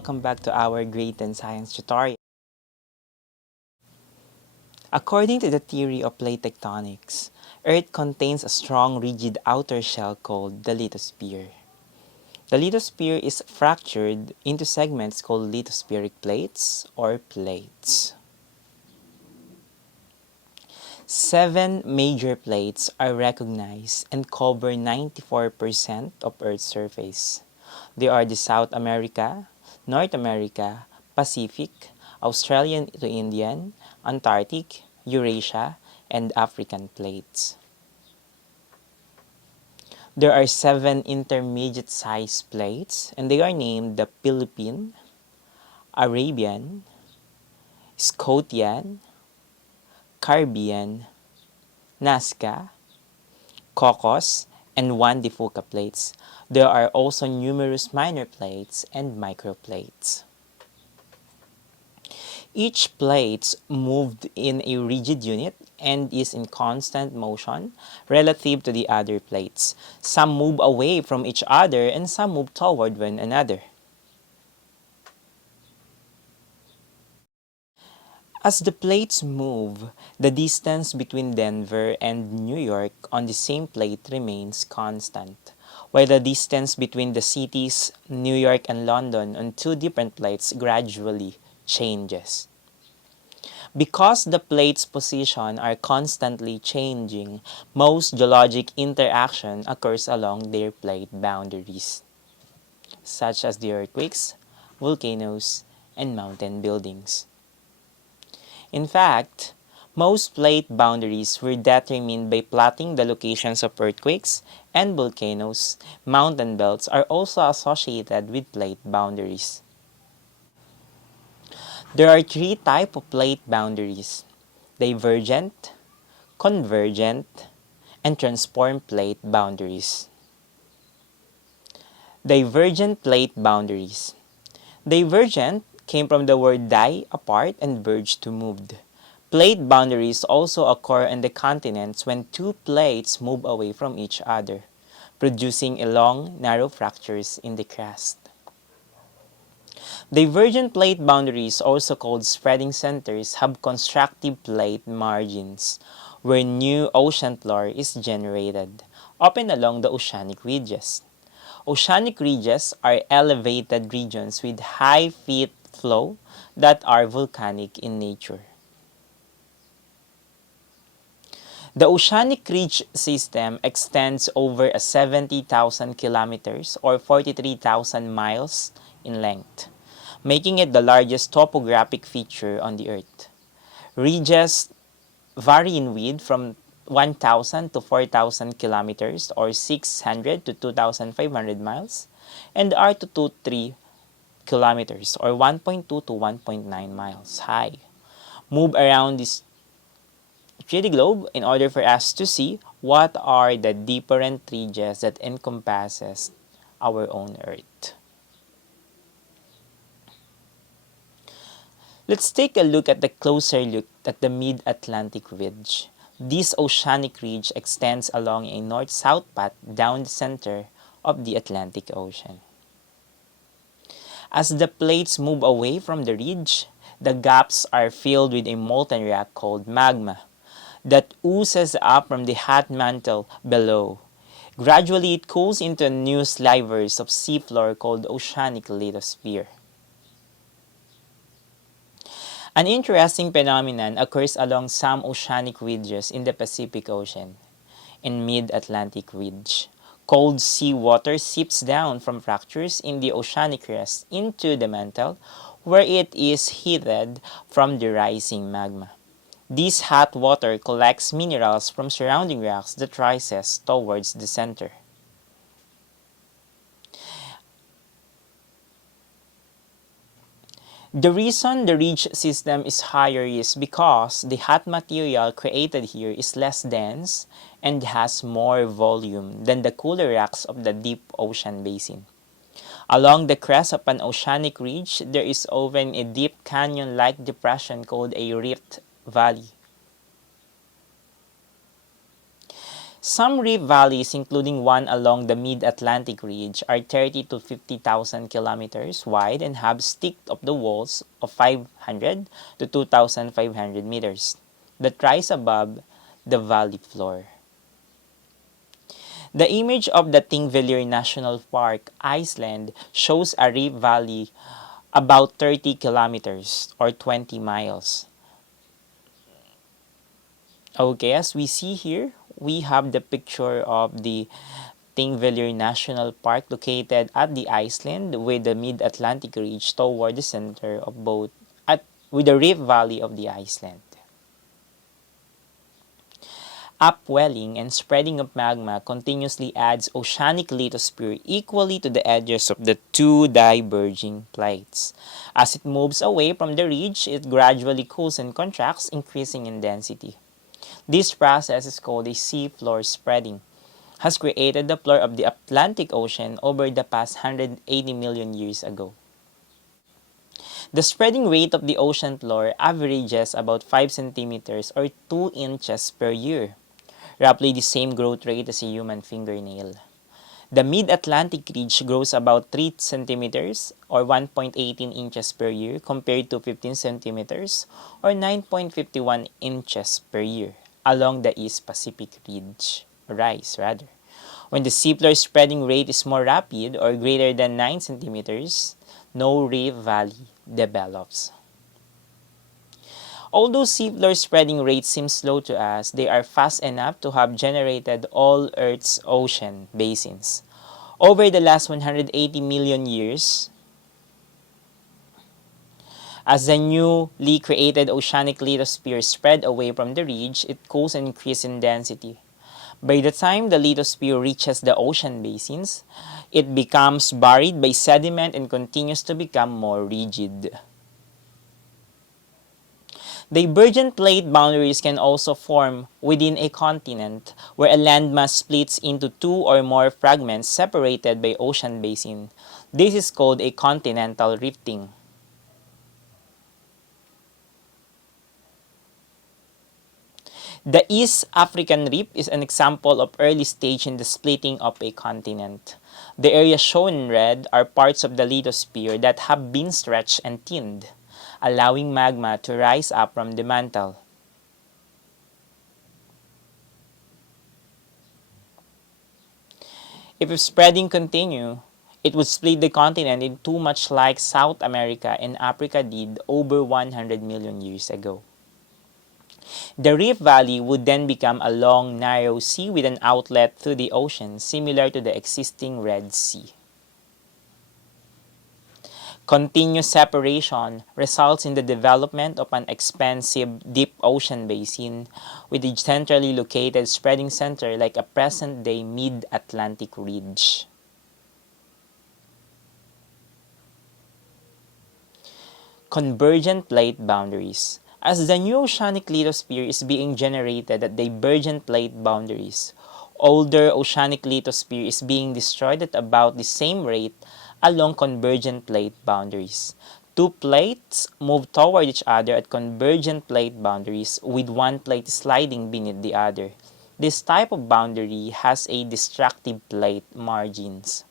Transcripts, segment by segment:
welcome back to our Grade 10 Science tutorial. According to the theory of plate tectonics, Earth contains a strong rigid outer shell called the lithosphere. The lithosphere is fractured into segments called lithospheric plates or plates. 7 major plates are recognized and cover 94% of Earth's surface. They are the South America, North America, Pacific, Australian to Indian, Antarctic, Eurasia, and African plates. There are 7 intermediate-sized plates, and they are named the Philippine, Arabian, Scotian, Caribbean, Nazca, Cocos, and Juan de Fuca plates. There are also numerous minor plates and microplates. Each plate moved in a rigid unit and is in constant motion relative to the other plates. Some move away from each other and some move toward one another. As the plates move, the distance between Denver and New York on the same plate remains constant, while the distance between the cities New York and London on 2 different plates gradually changes. Because the plates' position are constantly changing, most geologic interaction occurs along their plate boundaries, such as the earthquakes, volcanoes, and mountain buildings. In fact, most plate boundaries were determined by plotting the locations of earthquakes and volcanoes. Mountain belts are also associated with plate boundaries. There are 3 types of plate boundaries: divergent, convergent, and transform plate boundaries. Divergent plate boundaries. Divergent came from the word die, apart, and verge, to moved. Plate boundaries also occur in the continents when 2 plates move away from each other, producing long, narrow fractures in the crust. Divergent plate boundaries, also called spreading centers, have constructive plate margins, where new ocean floor is generated, often along the oceanic ridges. Oceanic ridges are elevated regions with high feed flow that are volcanic in nature. The oceanic ridge system extends over 70,000 kilometers or 43,000 miles in length, making it the largest topographic feature on the Earth. Ridges vary in width from 1,000 to 4,000 kilometers or 600 to 2,500 miles and are to 2-3 kilometers or 1.2 to 1.9 miles high. Move around this 3D globe in order for us to see what are the different ridges that encompasses our own Earth. Let's take a look at the closer look at the mid-Atlantic ridge. This oceanic ridge extends along a north-south path down the center of the Atlantic Ocean. As the plates move away from the ridge, the gaps are filled with a molten rock called magma that oozes up from the hot mantle below. Gradually, it cools into new slivers of seafloor called oceanic lithosphere. An interesting phenomenon occurs along some oceanic ridges in the Pacific Ocean. In mid-Atlantic ridge, cold seawater seeps down from fractures in the oceanic crust into the mantle, where it is heated from the rising magma. This hot water collects minerals from surrounding rocks that rises towards the center. The reason the ridge system is higher is because the hot material created here is less dense and has more volume than the cooler rocks of the deep ocean basin. Along the crest of an oceanic ridge, there is often a deep canyon-like depression called a rift valley. Some reef valleys, including one along the mid-Atlantic ridge, are 30 to 50,000 kilometers wide and have stick-up-the walls of 500 to 2,500 meters that rise above the valley floor. The image of the Thingvellir National Park, Iceland, shows a reef valley about 30 kilometers or 20 miles. Okay, as we see here, we have the picture of the Thingvellir National Park located at the Iceland with the mid-Atlantic ridge toward the center of both with the reef valley of the Iceland. Upwelling and spreading of magma continuously adds oceanic lithosphere equally to the edges of the two diverging plates. As it moves away from the ridge, it gradually cools and contracts, increasing in density. This process is called a seafloor spreading, has created the floor of the Atlantic Ocean over the past 180 million years ago. The spreading rate of the ocean floor averages about 5 centimeters or 2 inches per year, roughly the same growth rate as a human fingernail. The mid-Atlantic ridge grows about 3 centimeters or 1.18 inches per year compared to 15 centimeters or 9.51 inches per year along the East Pacific rise. When the seafloor spreading rate is more rapid or greater than 9 centimeters, no reef valley develops. Although seafloor spreading rates seem slow to us, they are fast enough to have generated all Earth's ocean basins. Over the last 180 million years, as the newly created oceanic lithosphere spread away from the ridge, it cools and increases in density. By the time the lithosphere reaches the ocean basins, it becomes buried by sediment and continues to become more rigid. Divergent plate boundaries can also form within a continent where a landmass splits into two or more fragments separated by ocean basin. This is called a continental rifting. The East African Rip is an example of early stage in the splitting of a continent. The areas shown in red are parts of the lithosphere that have been stretched and thinned, allowing magma to rise up from the mantle. If spreading continue, it would split the continent in two, much like South America and Africa did over 100 million years ago. The Rift Valley would then become a long, narrow sea with an outlet through the ocean, similar to the existing Red Sea. Continuous separation results in the development of an expansive, deep ocean basin with a centrally located spreading center like a present-day mid-Atlantic ridge. Convergent plate boundaries. As the new oceanic lithosphere is being generated at divergent plate boundaries, older oceanic lithosphere is being destroyed at about the same rate along convergent plate boundaries. Two plates move toward each other at convergent plate boundaries with one plate sliding beneath the other. This type of boundary has a destructive plate margins.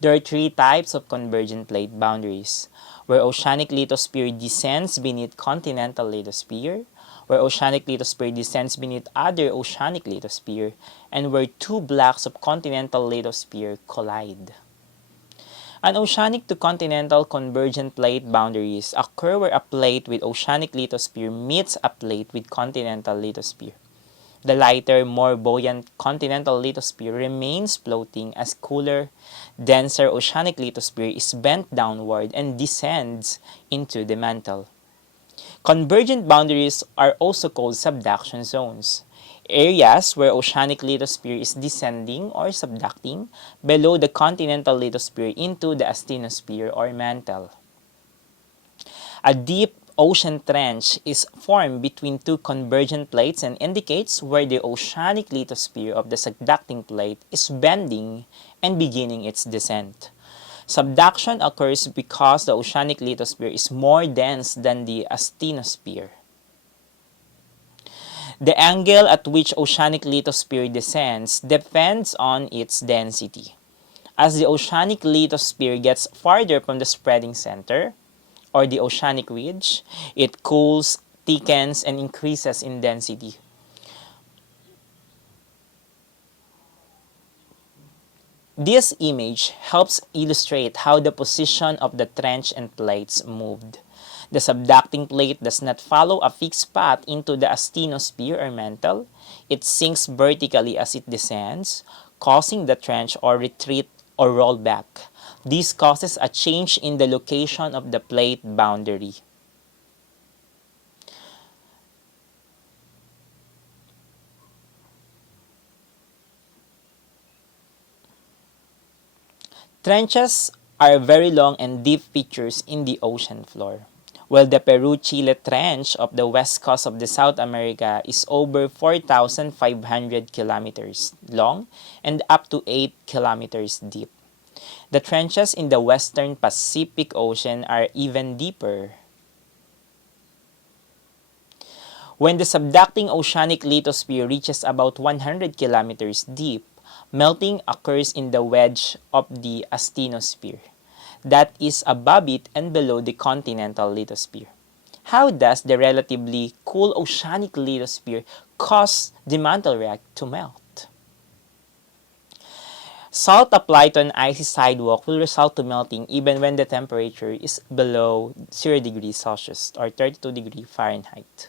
There are three types of convergent plate boundaries: where oceanic lithosphere descends beneath continental lithosphere, where oceanic lithosphere descends beneath other oceanic lithosphere, and where two blocks of continental lithosphere collide. An oceanic to continental convergent plate boundaries occur where a plate with oceanic lithosphere meets a plate with continental lithosphere. The lighter, more buoyant continental lithosphere remains floating as cooler, denser oceanic lithosphere is bent downward and descends into the mantle. Convergent boundaries are also called subduction zones, areas where oceanic lithosphere is descending or subducting below the continental lithosphere into the asthenosphere or mantle. A deep ocean trench is formed between two convergent plates and indicates where the oceanic lithosphere of the subducting plate is bending and beginning its descent. Subduction occurs because the oceanic lithosphere is more dense than the asthenosphere. The angle at which oceanic lithosphere descends depends on its density. As the oceanic lithosphere gets farther from the spreading center, or the oceanic ridge, it cools, thickens, and increases in density. This image helps illustrate how the position of the trench and plates moved. The subducting plate does not follow a fixed path into the asthenosphere or mantle. It sinks vertically as it descends, causing the trench or retreat or roll back. This causes a change in the location of the plate boundary. Trenches are very long and deep features in the ocean floor. While the Peru-Chile Trench of the west coast of the South America is over 4,500 kilometers long and up to 8 kilometers deep. The trenches in the western Pacific Ocean are even deeper. When the subducting oceanic lithosphere reaches about 100 kilometers deep, melting occurs in the wedge of the asthenosphere, that is above it and below the continental lithosphere. How does the relatively cool oceanic lithosphere cause the mantle rock to melt? Salt applied to an icy sidewalk will result to melting even when the temperature is below 0 degrees Celsius or 32 degrees Fahrenheit.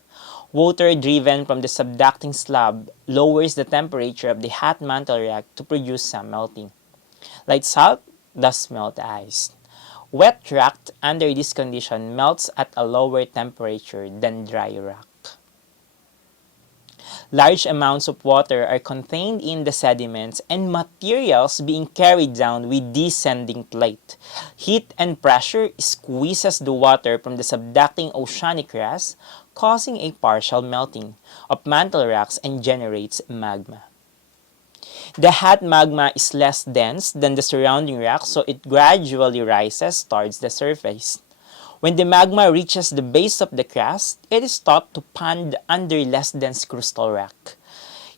Water driven from the subducting slab lowers the temperature of the hot mantle rock to produce some melting. Like salt does melt ice. Wet rock under this condition melts at a lower temperature than dry rock. Large amounts of water are contained in the sediments and materials being carried down with descending plate. Heat and pressure squeezes the water from the subducting oceanic crust, causing a partial melting of mantle rocks and generates magma. The hot magma is less dense than the surrounding rock, so it gradually rises towards the surface. When the magma reaches the base of the crust, it is thought to pond under less dense crustal rock.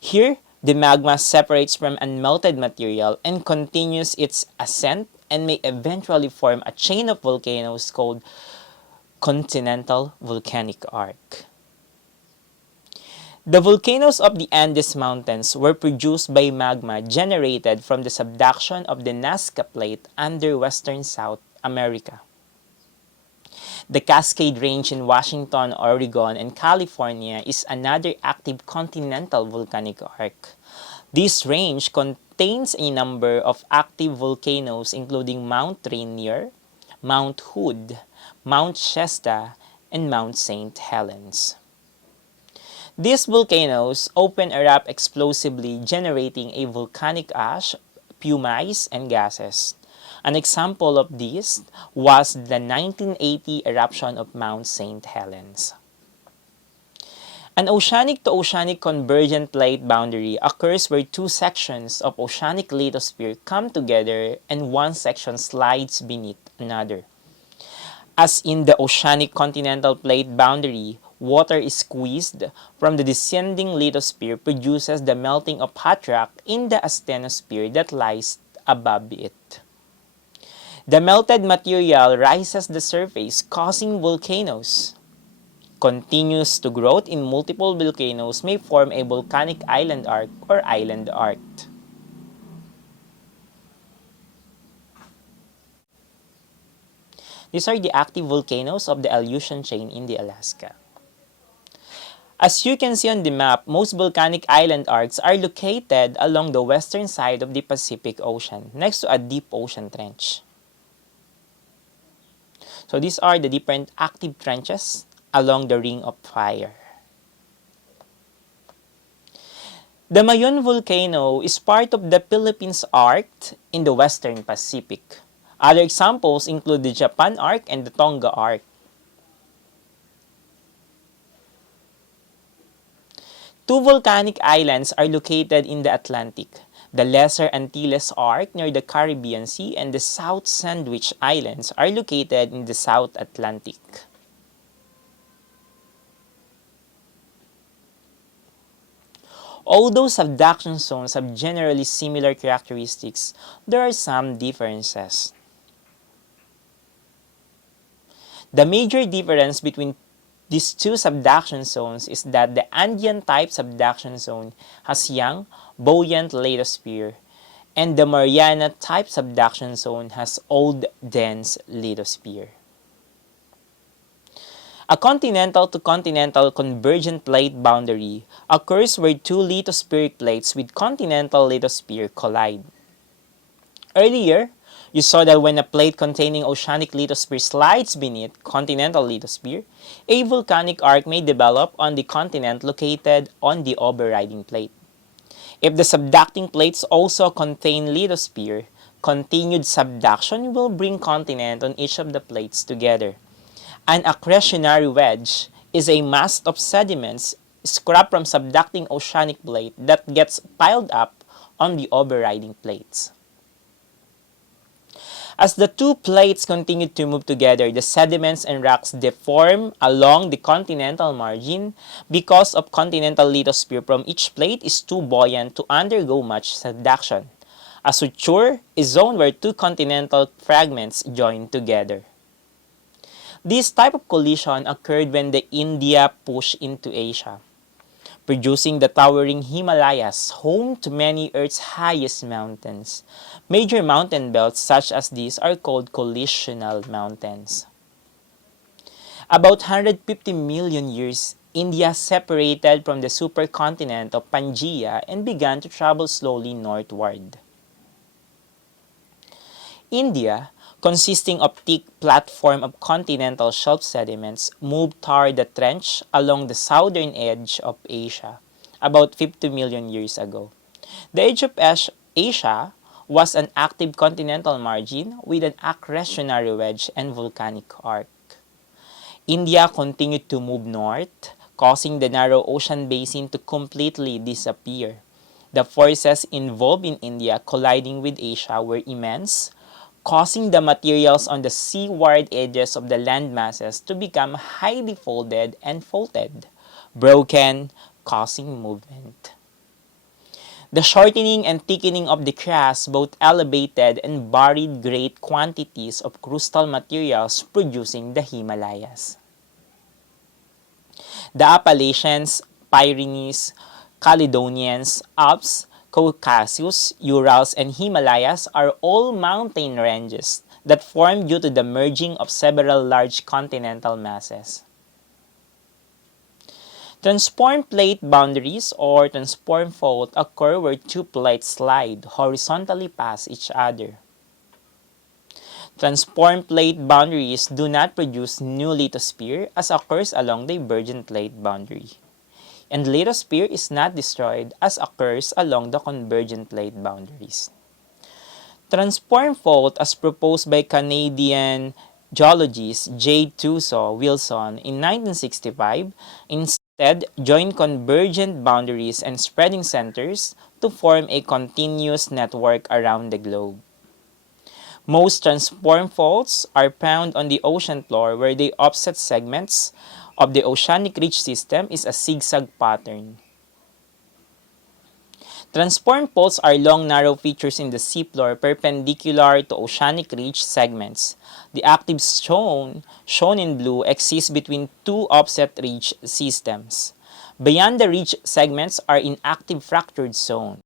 Here, the magma separates from unmelted material and continues its ascent and may eventually form a chain of volcanoes called continental volcanic arc. The volcanoes of the Andes Mountains were produced by magma generated from the subduction of the Nazca Plate under western South America. The Cascade Range in Washington, Oregon, and California is another active continental volcanic arc. This range contains a number of active volcanoes including Mount Rainier, Mount Hood, Mount Shasta, and Mount St. Helens. These volcanoes open erupt explosively, generating a volcanic ash, pumice, and gases. An example of this was the 1980 eruption of Mount St. Helens. An oceanic-to-oceanic convergent plate boundary occurs where two sections of oceanic lithosphere come together and one section slides beneath another. As in the oceanic continental plate boundary, water is squeezed from the descending lithosphere produces the melting of hot rock in the asthenosphere that lies above it. The melted material rises the surface, causing volcanoes. Continues to growth in multiple volcanoes may form a volcanic island arc or island arc. These are the active volcanoes of the Aleutian chain in the Alaska. As you can see on the map, most volcanic island arcs are located along the western side of the Pacific Ocean, next to a deep ocean trench. So these are the different active trenches along the Ring of Fire. The Mayon volcano is part of the Philippines Arc in the Western Pacific. Other examples include the Japan Arc and the Tonga Arc. Two volcanic islands are located in the Atlantic. The Lesser Antilles Arc near the Caribbean Sea and the South Sandwich Islands are located in the South Atlantic. Although subduction zones have generally similar characteristics, there are some differences. The major difference between these two subduction zones is that the Andean-type subduction zone has young, buoyant lithosphere, and the Mariana-type subduction zone has old, dense lithosphere. A continental to continental convergent plate boundary occurs where two lithospheric plates with continental lithosphere collide. Earlier, you saw that when a plate containing oceanic lithosphere slides beneath continental lithosphere, a volcanic arc may develop on the continent located on the overriding plate. If the subducting plates also contain lithosphere, continued subduction will bring continent on each of the plates together. An accretionary wedge is a mass of sediments scrapped from subducting oceanic plate that gets piled up on the overriding plates. As the two plates continue to move together, the sediments and rocks deform along the continental margin because of continental lithosphere from each plate is too buoyant to undergo much subduction. A suture is zone where two continental fragments join together. This type of collision occurred when the India pushed into Asia, producing the towering Himalayas, home to many Earth's highest mountains. Major mountain belts such as these are called collisional mountains. About 150 million years, India separated from the supercontinent of Pangaea and began to travel slowly northward. India, consisting of thick platform of continental shelf sediments, moved toward the trench along the southern edge of Asia about 50 million years ago. The edge of Asia was an active continental margin with an accretionary wedge and volcanic arc. India continued to move north, causing the narrow ocean basin to completely disappear. The forces involved in India colliding with Asia were immense, causing the materials on the seaward edges of the land masses to become highly folded and faulted, broken, causing movement. The shortening and thickening of the crust both elevated and buried great quantities of crustal materials, producing the Himalayas. The Appalachians, Pyrenees, Caledonians, Alps, Caucasus, Urals, and Himalayas are all mountain ranges that form due to the merging of several large continental masses. Transform plate boundaries or transform fault occur where two plates slide horizontally past each other. Transform plate boundaries do not produce new lithosphere as occurs along the divergent plate boundary. And lithosphere is not destroyed as occurs along the convergent plate boundaries. Transform fault as proposed by Canadian geologist J. Tuso Wilson in 1965 instead joined convergent boundaries and spreading centers to form a continuous network around the globe. Most transform faults are found on the ocean floor where the offset segments of the oceanic ridge system is a zigzag pattern. Transform faults are long, narrow features in the seafloor perpendicular to oceanic ridge segments. The active zone, shown in blue, exists between two offset ridge systems. Beyond the ridge segments are inactive fractured zones.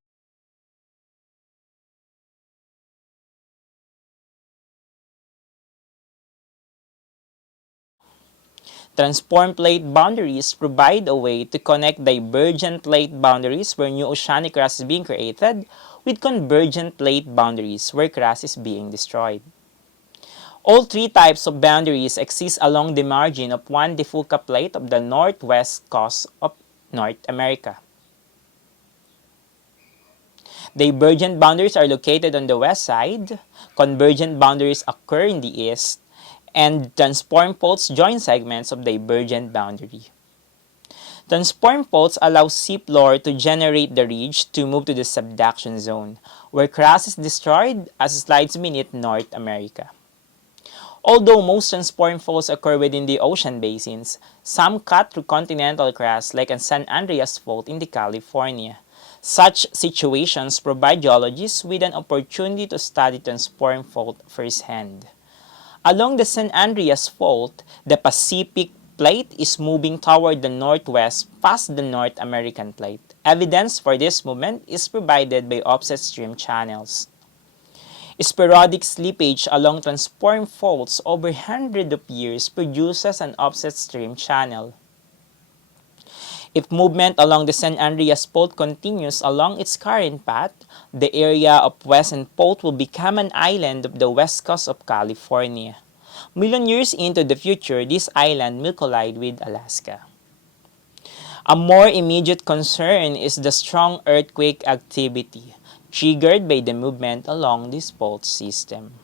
Transform plate boundaries provide a way to connect divergent plate boundaries where new oceanic crust is being created with convergent plate boundaries where crust is being destroyed. All three types of boundaries exist along the margin of one Defuca plate of the northwest coast of North America. Divergent boundaries are located on the west side, convergent boundaries occur in the east, and transform faults join segments of divergent boundary. Transform faults allow seafloor to generate the ridge to move to the subduction zone, where crust is destroyed as it slides beneath North America. Although most transform faults occur within the ocean basins, some cut through continental crust like a San Andreas Fault in California. Such situations provide geologists with an opportunity to study transform fault firsthand. Along the San Andreas Fault, the Pacific Plate is moving toward the northwest past the North American Plate. Evidence for this movement is provided by offset stream channels. Sporadic slippage along transform faults over hundreds of years produces an offset stream channel. If movement along the San Andreas Fault continues along its current path, the area of Western Fault will become an island of the west coast of California. Million years into the future, this island will collide with Alaska. A more immediate concern is the strong earthquake activity triggered by the movement along this fault system.